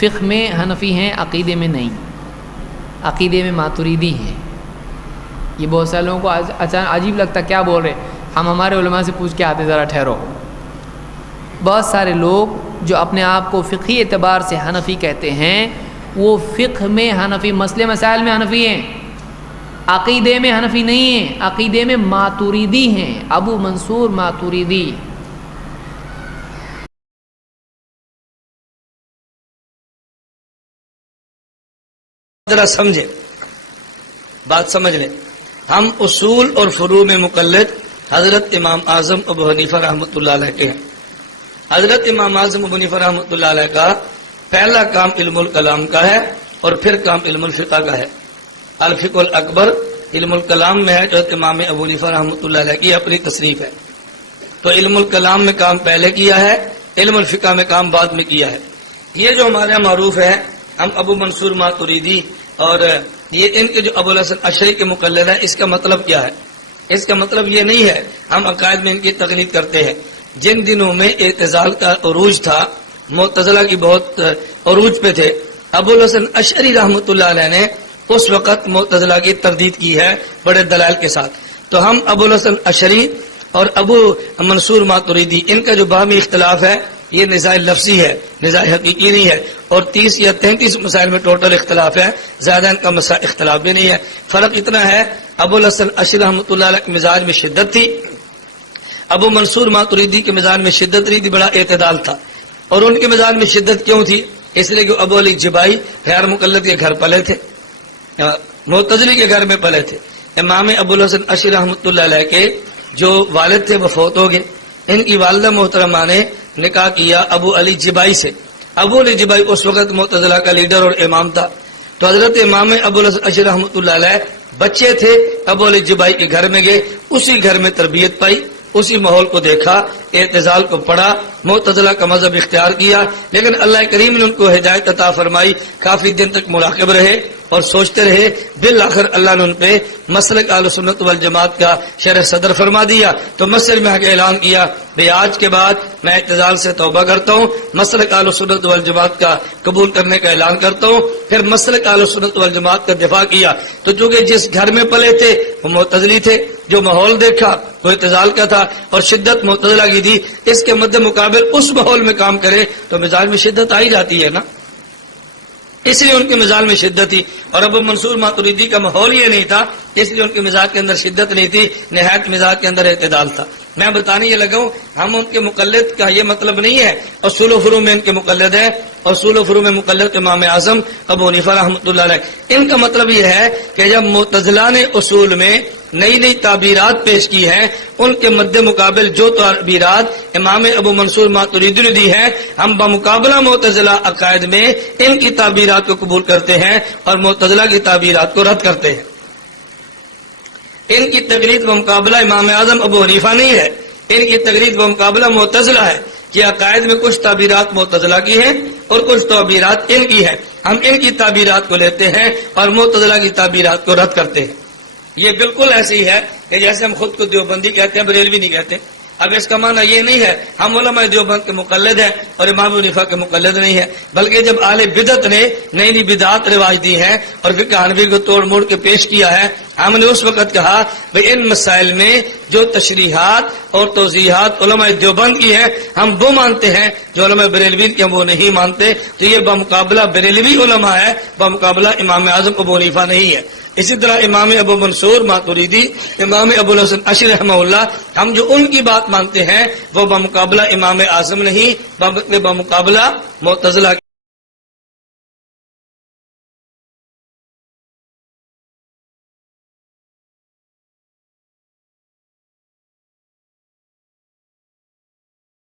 فقہ میں حنفی ہیں، عقیدے میں نہیں، عقیدے میں ماتریدی ہیں۔ یہ بہت سارے لوگوں کو اچانک عجیب لگتا کیا بول رہے، ہم ہمارے علماء سے پوچھ کے آتے، ذرا ٹھہرو۔ بہت سارے لوگ جو اپنے آپ کو فقہی اعتبار سے حنفی کہتے ہیں، وہ فقہ میں حنفی، مسئلے مسائل میں حنفی ہیں، عقیدے میں حنفی نہیں ہیں، عقیدے میں ماتریدی ہیں، ابو منصور ماتریدی۔ ذرا سمجھے، بات سمجھ لیں، ہم اصول اور فروع میں مقلد حضرت امام اعظم ابو حنیفہ رحمۃ اللہ علیہ کے ہیں۔ حضرت امام اعظم ابو حنیفہ رحمۃ اللہ علیہ کا پہلا کام علم الکلام کا ہے اور پھر کام علم الفقہ کا ہے۔ الفقہ الاکبر علم الکلام میں ہے، جو امام ابو حنیفہ رحمۃ اللہ علیہ کی اپنی تصنیف ہے۔ تو علم الکلام میں کام پہلے کیا ہے، علم الفقہ میں کام بعد میں کیا ہے۔ یہ جو ہمارے یہاں معروف ہے، ہم ابو منصور ماتریدی اور یہ ان کے جو ابو الحسن اشعری کے مقلد ہے، اس کا مطلب کیا ہے؟ اس کا مطلب یہ نہیں ہے ہم عقائد میں ان کی تقلید کرتے ہیں۔ جن دنوں میں اعتزال کا عروج تھا، معتزلہ کی بہت عروج پہ تھے، ابو الحسن اشعری رحمۃ اللہ علیہ نے اس وقت معتزلہ کی تردید کی ہے بڑے دلائل کے ساتھ۔ تو ہم ابو الحسن اشعری اور ابو منصور ماتریدی، ان کا جو باہمی اختلاف ہے یہ نزاع لفظی ہے، نزاع حقیقی نہیں ہے، اور 30 یا 33 مسائل میں ٹوٹل اختلاف ہے، زیادہ ان کا اختلاف بھی نہیں ہے۔ فرق اتنا ہے، ابو الحسن اشعری رحمۃ اللہ علیہ کے مزاج میں شدت تھی، ابو منصور ماتریدی کے مزاج میں شدت نہیں تھی، بڑا اعتدال تھا۔ اور ان کے مزاج میں شدت کیوں تھی؟ اس لیے کہ ابو علی جبائی غیر مقلد کے گھر پلے تھے، معتزلی کے گھر میں پلے تھے۔ امام ابو الحسن اشعری رحمۃ اللہ علیہ کے جو والد تھے وہ فوت ہو گئے، ان کی والدہ محترمہ نے نکاح کیا ابو علی جبائی سے۔ ابو علی جبائی اس وقت معتزلہ کا لیڈر اور امام تھا۔ تو حضرت امام ابو الحسن اشعری رحمۃ اللہ علیہ بچے تھے، ابو علی جبائی کے گھر میں گئے، اسی گھر میں تربیت پائی، اسی ماحول کو دیکھا، اعتزال کو پڑھا، معتزلہ کا مذہب اختیار کیا، لیکن اللہ کریم نے ان کو ہدایت عطا فرمائی، کافی دن تک مراقب رہے اور سوچتے رہے، بالآخر اللہ نے ان پہ مسلک اہل سنت والجماعت کا شرح صدر فرما دیا۔ تو مسجد میں اعلان کیا بھئی آج کے بعد میں اعتزال سے توبہ کرتا ہوں، مسلک اہل سنت والجماعت کا قبول کرنے کا اعلان کرتا ہوں۔ پھر مسلک اہل سنت والجماعت کا دفاع کیا۔ تو چونکہ جس گھر میں پلے تھے وہ معتزلی تھے، جو ماحول دیکھا وہ اعتزال کا تھا اور شدت معتزلہ کی تھی، اس کے مد مقابل اس ماحول میں کام کرے تو مزاج میں شدت آئی جاتی ہے نا، اس لیے ان کے مزاج میں شدت تھی۔ اور ابو منصور ماتریدی کا ماحول یہ نہیں تھا، اس لیے ان کے مزاج کے اندر شدت نہیں تھی، نہایت مزاج کے اندر اعتدال تھا۔ میں بتانے یہ لگا ہوں، ہم ان کے مقلد کا یہ مطلب نہیں ہے، اصول و فروع میں ان کے مقلد ہیں، اصول و فروع میں مقلد امام اعظم ابو حنیفہ رحمۃ اللہ علیہ۔ ان کا مطلب یہ ہے کہ جب معتزلہ نے اصول میں نئی نئی تعبیرات پیش کی ہیں، ان کے مد مقابل جو تعبیرات امام ابو منصور ماتریدی نے دی ہیں، ہم بمقابلہ معتزلہ عقائد میں ان کی تعبیرات کو قبول کرتے ہیں اور معتزلہ کی تعبیرات کو رد کرتے ہیں۔ ان کی تقلید بمقابلہ امام اعظم ابو حنیفہ نہیں ہے، ان کی تقلید بمقابلہ معتزلہ ہے کہ عقائد میں کچھ تعبیرات معتزلہ کی ہیں اور کچھ تعبیرات ان کی ہیں۔ ہم ان کی تعبیرات کو لیتے ہیں اور معتزلہ کی تعبیرات کو رد کرتے ہیں۔ یہ بالکل ایسی ہے کہ جیسے ہم خود کو دیوبندی کہتے ہیں، بریلوی نہیں کہتے۔ اب اس کا معنی یہ نہیں ہے ہم علماء دیوبند کے مقلد ہیں اور امام حنیفہ کے مقلد نہیں ہیں، بلکہ جب اہل بدعت نے نئی نئی بدعات رواج دی ہیں اور فقہ حنفی کو توڑ موڑ کے پیش کیا ہے، ہم نے اس وقت کہا بھئی ان مسائل میں جو تشریحات اور توضیحات علماء دیوبند کی ہیں ہم وہ مانتے ہیں، جو علماء بریلوی کے وہ نہیں مانتے۔ تو یہ بمقابلہ بریلوی علماء ہے، بمقابلہ امام اعظم ابو حنیفہ نہیں ہے۔ اسی طرح امام ابو منصور ماتریدی، امام ابو الحسن اشعری رحمہ اللہ، ہم جو ان کی بات مانتے ہیں وہ بمقابلہ امام اعظم نہیں، بلکہ بمقابلہ معتزلہ